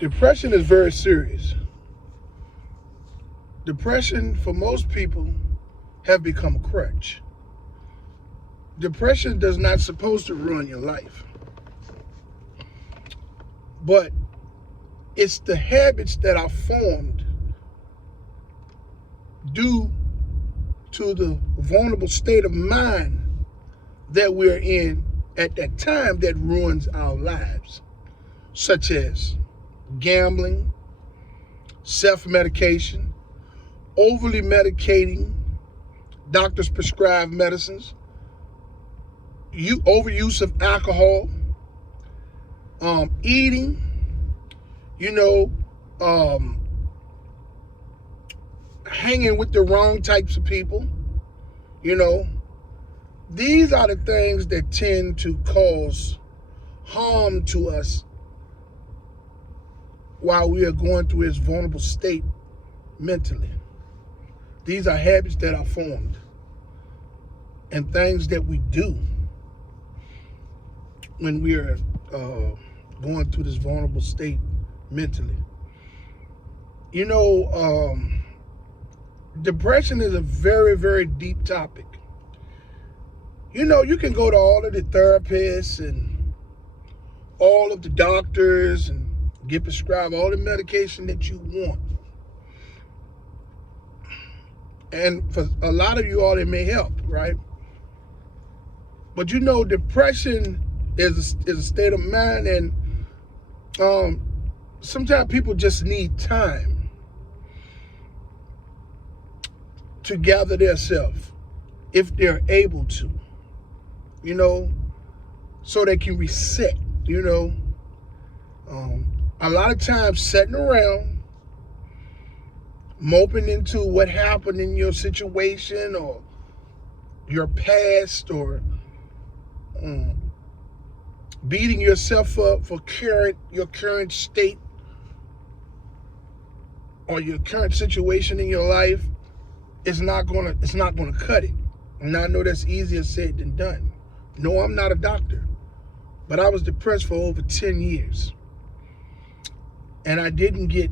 Depression is very serious. Depression, for most people, have become a crutch. Depression does not supposed to ruin your life, but it's the habits that are formed due to the vulnerable state of mind that we're in at that time that ruins our lives, such as gambling, self-medication, overly medicating, doctors prescribed medicines, overuse of alcohol, eating, hanging with the wrong types of people. These are the things that tend to cause harm to us while we are going through this vulnerable state mentally. These are habits that are formed and things that we do when we are going through this vulnerable state mentally. Depression is a very, very deep topic. You can go to all of the therapists and all of the doctors and get prescribed all the medication that you want. And for a lot of you all, it may help, right? But depression is a state of mind, and sometimes people just need time to gather themselves if they're able to, so they can reset, a lot of times sitting around moping into what happened in your situation or your past, or beating yourself up for your current state or your current situation in your life is not gonna cut it. And I know that's easier said than done. No, I'm not a doctor, but I was depressed for over 10 years. And I didn't get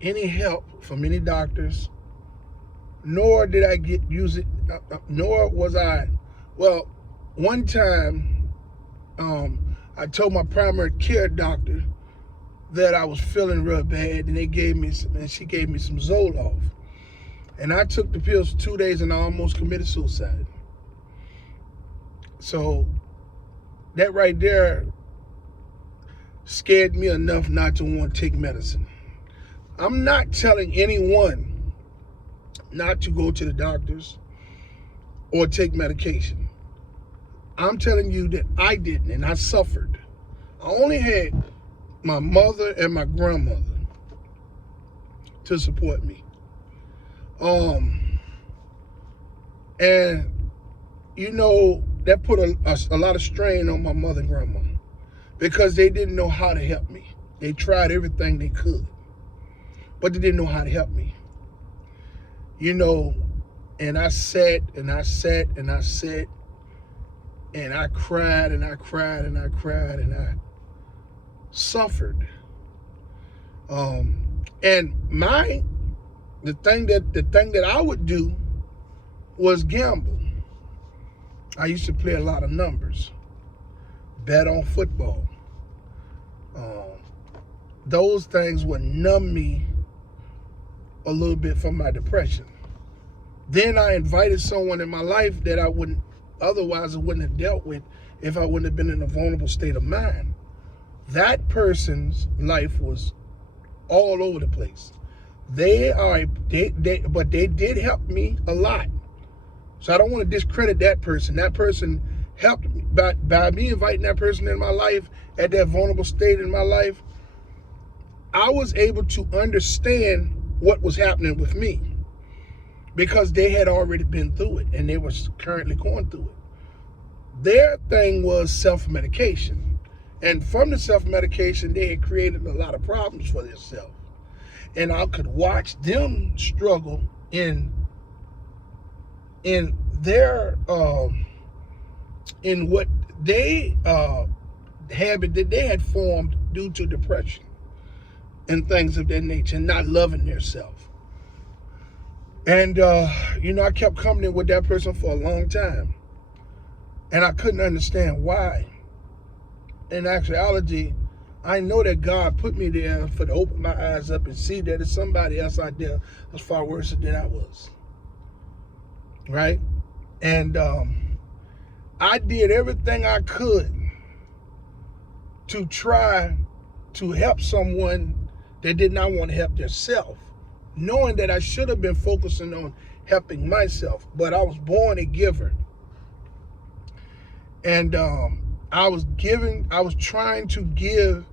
any help from any doctors, nor did I well, one time, I told my primary care doctor that I was feeling real bad, and she gave me some Zoloft. And I took the pills for 2 days and I almost committed suicide. So that right there scared me enough not to want to take medicine. I'm not telling anyone not to go to the doctors or take medication. I'm telling you that I didn't, and I suffered. I only had my mother and my grandmother to support me. That put a lot of strain on my mother and grandma because they didn't know how to help me. They tried everything they could, but they didn't know how to help me. And I sat and I sat and I sat and I cried and I cried and I cried and I suffered. And the thing that I would do was gamble. I used to play a lot of numbers, bet on football. Those things would numb me a little bit from my depression. Then I invited someone in my life that I wouldn't have dealt with if I wouldn't have been in a vulnerable state of mind. That person's life was all over the place. But they did help me a lot. So I don't want to discredit that person. That person helped me by me inviting that person in my life at that vulnerable state in my life. I was able to understand what was happening with me because they had already been through it and they were currently going through it. Their thing was self-medication. And from the self-medication, they had created a lot of problems for themselves. And I could watch them struggle in their in what they habit that they had formed due to depression. and things of that nature, and not loving themselves. And, I kept coming in with that person for a long time. And I couldn't understand why. In actuality, I know that God put me there for to open my eyes up and see that there's somebody else out there that's far worse than I was. Right? And I did everything I could to try to help someone that did not want to help themselves, knowing that I should have been focusing on helping myself. But I was born a giver. And I was trying to give,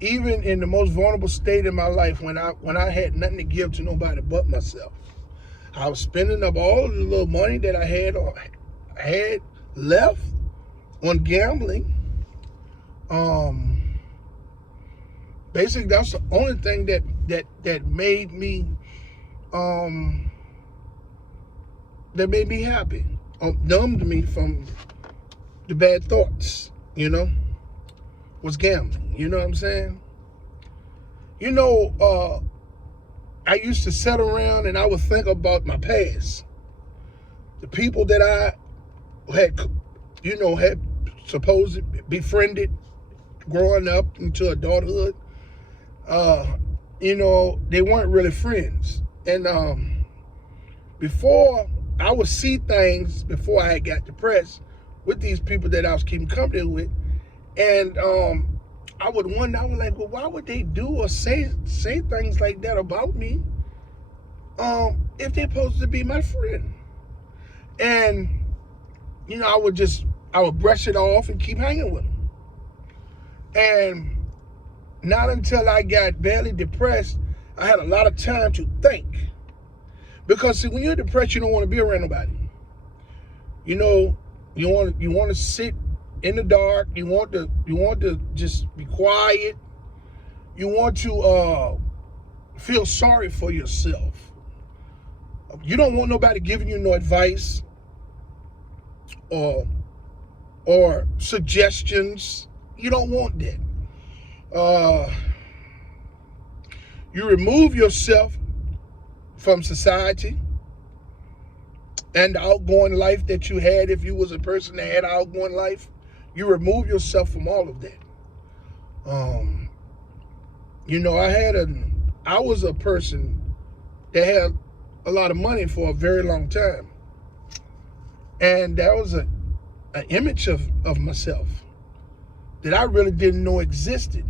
even in the most vulnerable state in my life, when I had nothing to give to nobody but myself. I was spending up all the little money that I had left on gambling. Basically, that's the only thing that made me happy, numbed me from the bad thoughts, was gambling. You know what I'm saying? I used to sit around and I would think about my past. The people that I had supposed befriended growing up into adulthood. They weren't really friends. And before I would see things, before I got depressed, with these people that I was keeping company with, and I would wonder, I was like, well, why would they do or say things like that about me if they're supposed to be my friend? And I would brush it off and keep hanging with them. And not until I got badly depressed, I had a lot of time to think. Because see, when you're depressed, you don't want to be around nobody. You want to sit in the dark. You want to just be quiet. You want to feel sorry for yourself. You don't want nobody giving you no advice or suggestions. You don't want that. You remove yourself from society and the outgoing life that you had. If you was a person that had an outgoing life, you remove yourself from all of that. I was a person that had a lot of money for a very long time. And that was an image of myself that I really didn't know existed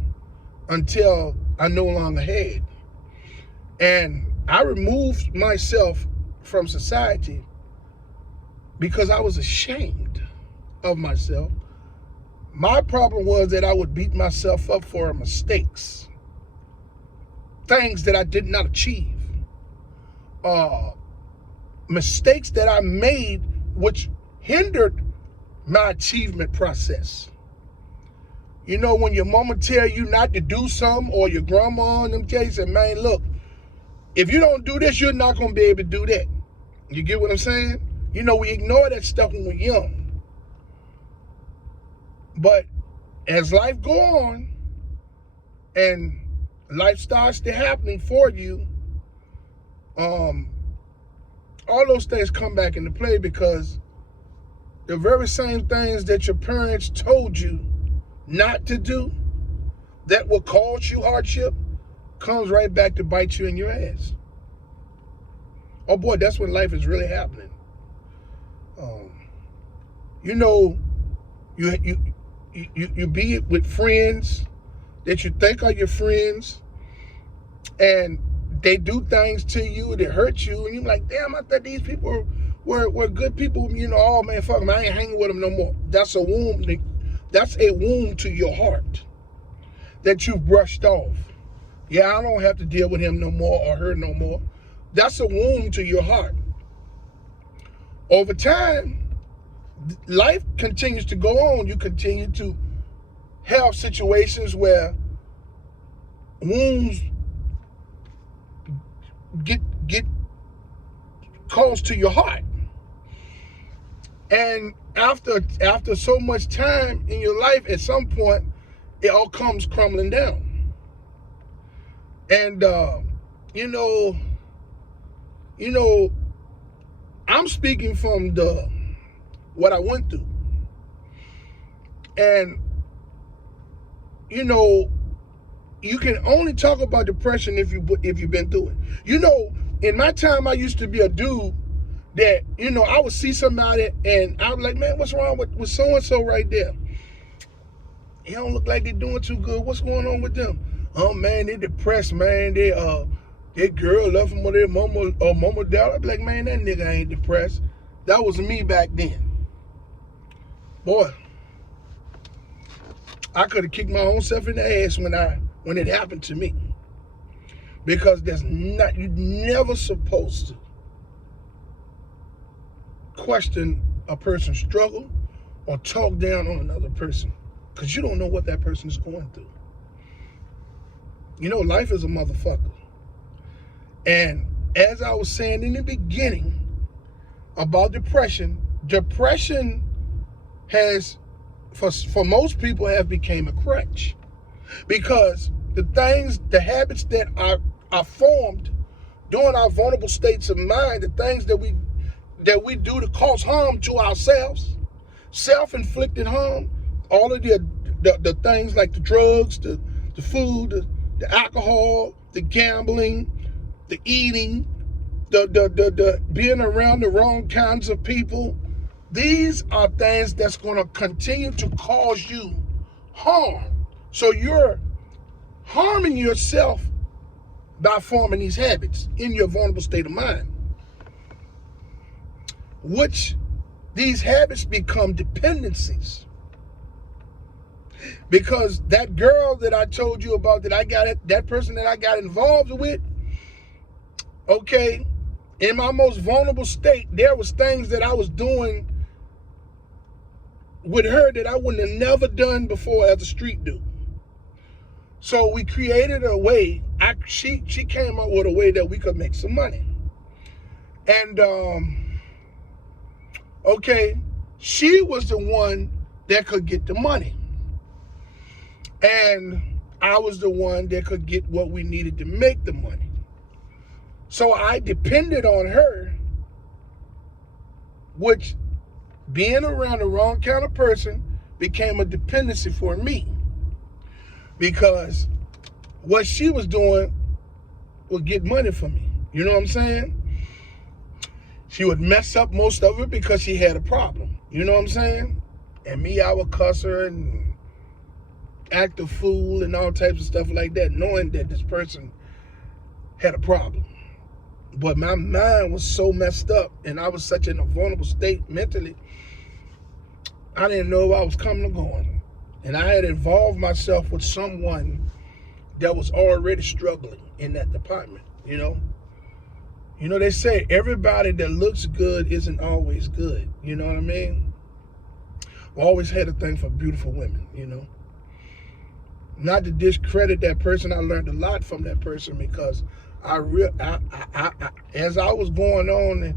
until I no longer had. And I removed myself from society because I was ashamed of myself. My problem was that I would beat myself up for mistakes, things that I did not achieve, mistakes that I made which hindered my achievement process. When your mama tell you not to do something, or your grandma and them tell you, say, man, look, if you don't do this, you're not going to be able to do that. You get what I'm saying? We ignore that stuff when we're young. But as life go on and life starts to happening for you, all those things come back into play, because the very same things that your parents told you not to do that will cause you hardship comes right back to bite you in your ass. Oh boy, that's when life is really happening. You be with friends that you think are your friends, and they do things to you that hurt you, and you're like, damn, I thought these people were good people. Oh man, fuck them, I ain't hanging with them no more. That's a wound to your heart that you brushed off. Yeah, I don't have to deal with him no more or her no more. That's a wound to your heart. Over time, life continues to go on. You continue to have situations where wounds get close to your heart. And after so much time in your life, at some point, it all comes crumbling down. And you know, you know, I'm speaking from what I went through. And you know, you can only talk about depression if you've been through it. You know, in my time I used to be a dude that, you know, I would see somebody and I was like, man, what's wrong with so and so right there? He don't look like they're doing too good. What's going on with them? Oh man, they depressed, man. Their girl left them with their mama or mama dad. I'd be like, man, that nigga ain't depressed. That was me back then. Boy, I could have kicked my own self in the ass when it happened to me. Because you're never supposed to question a person's struggle or talk down on another person, because you don't know what that person is going through. You know, life is a motherfucker. And as I was saying in the beginning about depression has, for most people, have become a crutch. Because the habits that are formed during our vulnerable states of mind, the things that we do to cause harm to ourselves, self-inflicted harm, all of the things like the drugs, the food, the alcohol, the gambling, the eating, the being around the wrong kinds of people. These are things that's going to continue to cause you harm. So you're harming yourself by forming these habits in your vulnerable state of mind, which these habits become dependencies. Because that girl that I told you about, that person that I got involved with, okay, in my most vulnerable state, there was things that I was doing with her that I wouldn't have never done before as a street dude. So we created a way. She came up with a way that we could make some money. And okay, she was the one that could get the money, and I was the one that could get what we needed to make the money. So I depended on her, which, being around the wrong kind of person, became a dependency for me. Because what she was doing would get money for me. You know what I'm saying? She would mess up most of it because she had a problem. You know what I'm saying? And me, I would cuss her and act a fool and all types of stuff like that, knowing that this person had a problem. But my mind was so messed up, and I was such in a vulnerable state mentally, I didn't know if I was coming or going. And I had involved myself with someone that was already struggling in that department, you know? You know, they say everybody that looks good isn't always good, you know what I mean? I always had a thing for beautiful women, you know? Not to discredit that person, I learned a lot from that person, because as I was going on and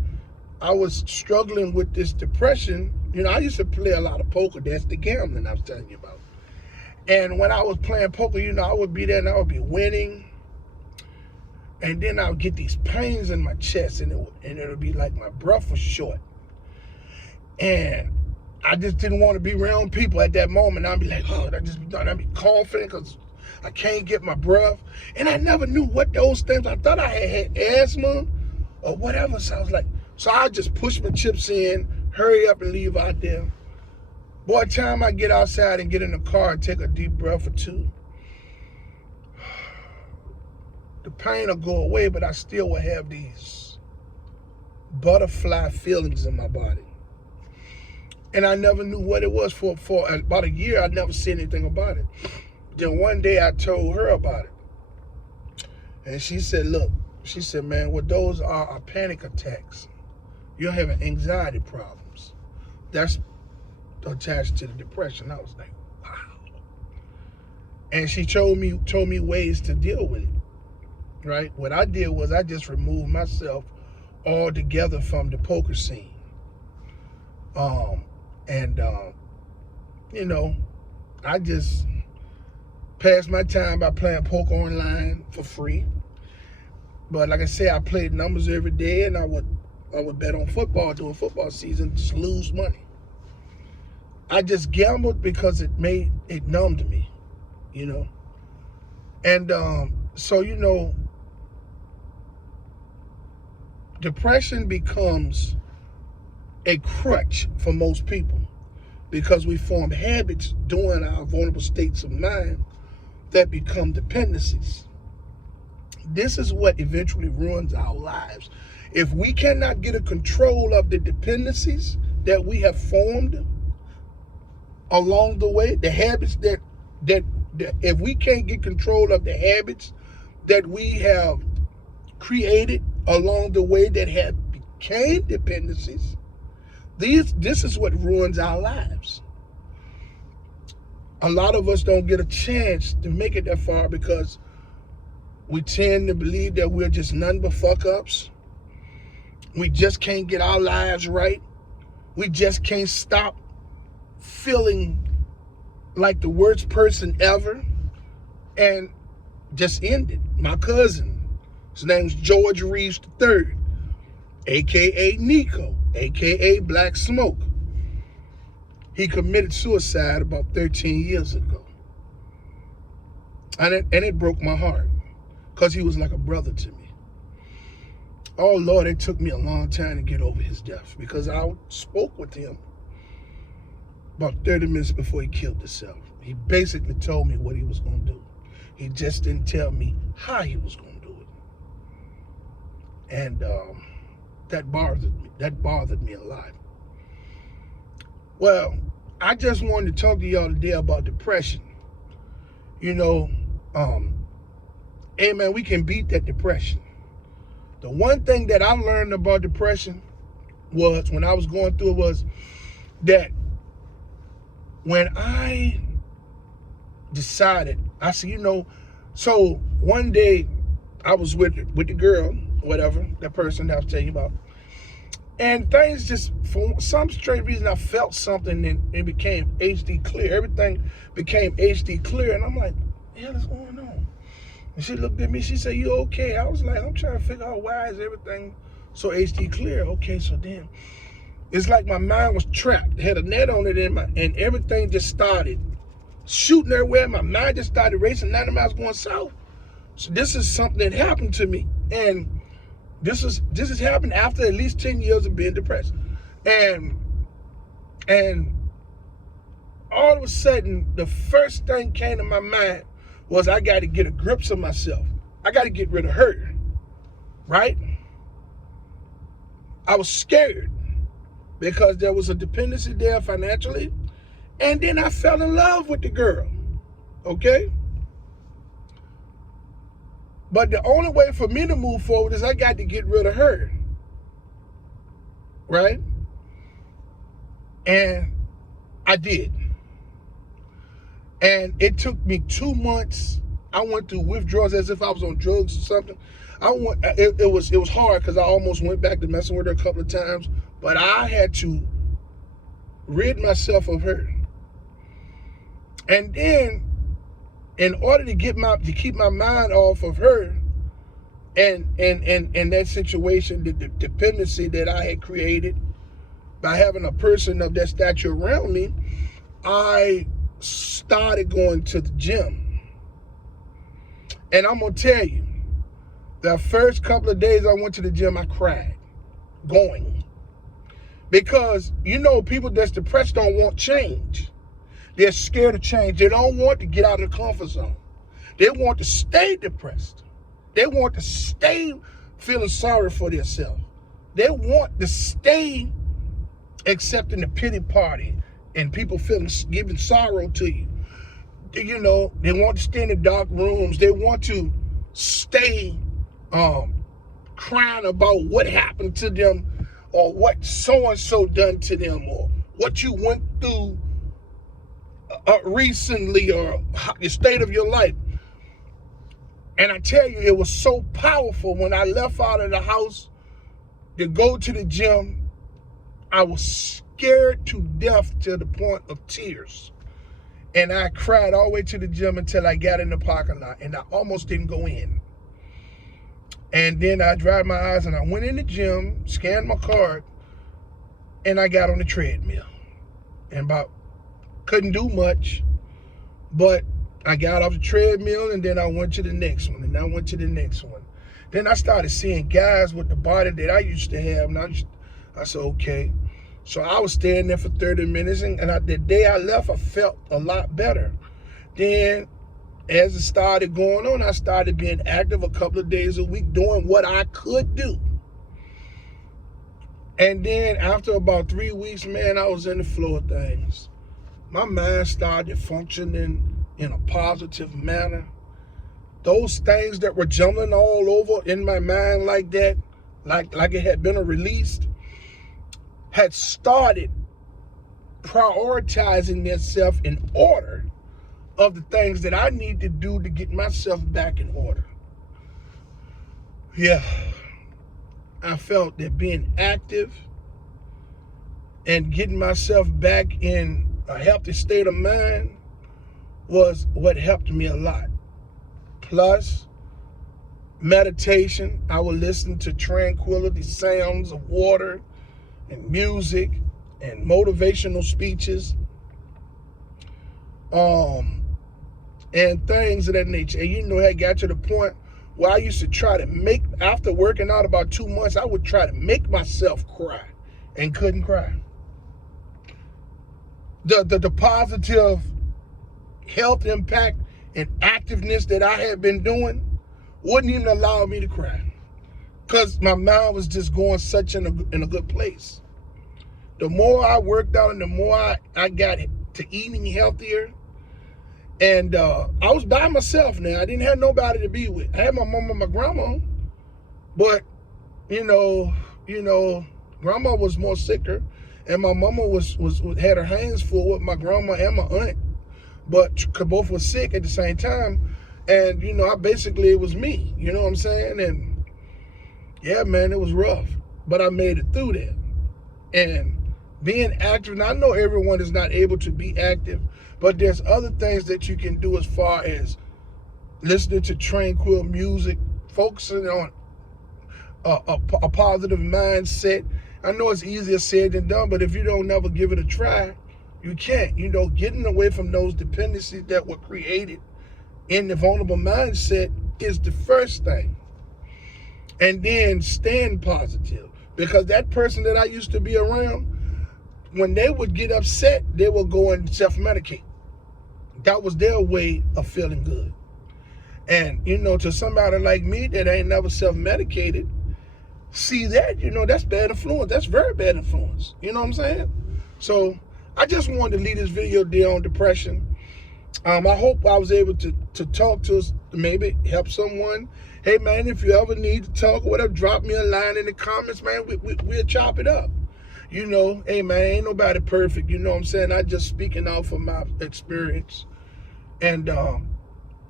I was struggling with this depression, you know, I used to play a lot of poker. That's the gambling I was telling you about. And when I was playing poker, you know, I would be there and I would be winning. And then I would get these pains in my chest, and it would be like my breath was short. And I just didn't want to be around people at that moment. I'd be like, oh, I'd be confident because I can't get my breath. And I never knew what those things, I thought I had asthma or whatever. So I just push my chips in, hurry up and leave out there. By the time I get outside and get in the car and take a deep breath or two, the pain will go away, but I still will have these butterfly feelings in my body. And I never knew what it was. For about a year, I never said anything about it. Then one day I told her about it. And she said, look, she said, man, what those are panic attacks. You're having anxiety problems. That's attached to the depression. I was like, wow. And she told me ways to deal with it. Right? What I did was I just removed myself altogether from the poker scene. You know, I just Passed my time by playing poker online for free. But like I said, I played numbers every day, and I would bet on football during football season, just lose money. I just gambled because it numbed me, you know. And so, you know, depression becomes a crutch for most people because we form habits during our vulnerable states of mind that become dependencies. This is what eventually ruins our lives. If we cannot get a control of the dependencies that we have formed along the way, the habits that if we can't get control of the habits that we have created along the way that have became dependencies, this is what ruins our lives. A lot of us don't get a chance to make it that far because we tend to believe that we're just nothing but fuck-ups. We just can't get our lives right. We just can't stop feeling like the worst person ever, and just ended. My cousin, his name's George Reeves III, a.k.a. Nico, a.k.a. Black Smoke. He committed suicide about 13 years ago. And it broke my heart because he was like a brother to me. Oh, Lord, it took me a long time to get over his death because I spoke with him about 30 minutes before he killed himself. He basically told me what he was going to do. He just didn't tell me how he was going to do it. And that bothered me a lot. Well, I just wanted to talk to y'all today about depression. You know, hey man, we can beat that depression. The one thing that I learned about depression was, when I was going through it, was that when I decided, I said, you know, so one day I was with the girl, whatever, that person that I was telling you about, and things just, for some strange reason, I felt something and it became HD clear. Everything became HD clear, and I'm like, what the hell is going on? And she looked at me, she said, you okay? I was like, I'm trying to figure out why is everything so HD clear. Okay, so then it's like my mind was trapped. It had a net on it, and everything just started shooting everywhere. My mind just started racing 90 miles going south. So this is something that happened to me. And this has happened after at least 10 years of being depressed. And all of a sudden, the first thing came to my mind was, I got to get a grip of myself. I got to get rid of her, right? I was scared because there was a dependency there financially. And then I fell in love with the girl, okay? But the only way for me to move forward is I got to get rid of her, right? And I did. And it took me 2 months. I went through withdrawals as if I was on drugs or something. It was hard because I almost went back to messing with her a couple of times, but I had to rid myself of her. And then, in order to keep my mind off of her and that situation, the dependency that I had created by having a person of that stature around me, I started going to the gym. And I'm gonna tell you, the first couple of days I went to the gym, I cried going. Because, you know, people that's depressed don't want change. They're scared of change. They don't want to get out of the comfort zone. They want to stay depressed. They want to stay feeling sorry for themselves. They want to stay accepting the pity party and people giving sorrow to you. You know, they want to stay in the dark rooms. They want to stay crying about what happened to them, or what so-and-so done to them, or what you went through recently, or the state of your life. And I tell you, it was so powerful when I left out of the house to go to the gym. I was scared to death to the point of tears. And I cried all the way to the gym until I got in the parking lot, and I almost didn't go in. And then I dried my eyes and I went in the gym, scanned my card, and I got on the treadmill. And couldn't do much, but I got off the treadmill and then I went to the next one and I went to the next one. Then I started seeing guys with the body that I used to have, and I said, okay. So I was staying there for 30 minutes, and the day I left, I felt a lot better. Then as it started going on, I started being active a couple of days a week, doing what I could do. And then after about 3 weeks, man, I was in the flow of things. My mind started functioning in a positive manner. Those things that were jumbling all over in my mind like that, like it had been released, had started prioritizing themselves in order of the things that I need to do to get myself back in order. Yeah, I felt that being active and getting myself back in a healthy state of mind was what helped me a lot. Plus, meditation. I would listen to tranquility sounds of water and music and motivational speeches, and things of that nature. And it got to the point where I used to try to after working out about 2 months, I would try to make myself cry and couldn't cry. The positive health impact and activeness that I had been doing wouldn't even allow me to cry, because my mind was just going such in a good place. The more I worked out and the more I got to eating healthier, and I was by myself now. I didn't have nobody to be with. I had my mom and my grandma, but grandma was more sicker, and my mama had her hands full with my grandma and my aunt, but both were sick at the same time. And it was me. You know what I'm saying? And yeah, man, it was rough, but I made it through that. And being active, and I know everyone is not able to be active, but there's other things that you can do as far as listening to tranquil music, focusing on a positive mindset. I know it's easier said than done, but if you don't never give it a try, you can't. Getting away from those dependencies that were created in the vulnerable mindset is the first thing. And then staying positive, because that person that I used to be around, when they would get upset, they would go and self-medicate. That was their way of feeling good. And, to somebody like me that ain't never self-medicated, see that, that's bad influence. That's very bad influence. You know what I'm saying? So I just wanted to leave this video there on depression. I hope I was able to talk to us, maybe help someone. Hey, man, if you ever need to talk or whatever, drop me a line in the comments, man. We'll chop it up. Hey, man, ain't nobody perfect. You know what I'm saying? I just speaking out from my experience and,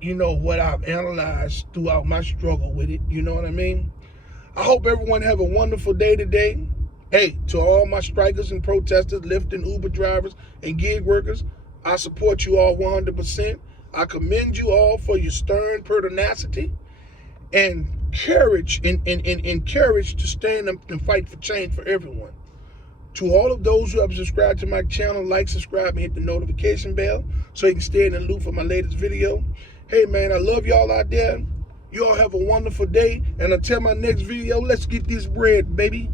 what I've analyzed throughout my struggle with it. You know what I mean? I hope everyone have a wonderful day today. Hey, to all my strikers and protesters, Lyft and Uber drivers and gig workers, I support you all 100%. I commend you all for your stern pertinacity and courage and courage to stand up and fight for change for everyone. To all of those who have subscribed to my channel, like, subscribe, and hit the notification bell so you can stay in the loop for my latest video. Hey, man, I love y'all out there. You all have a wonderful day. And until my next video, let's get this bread, baby.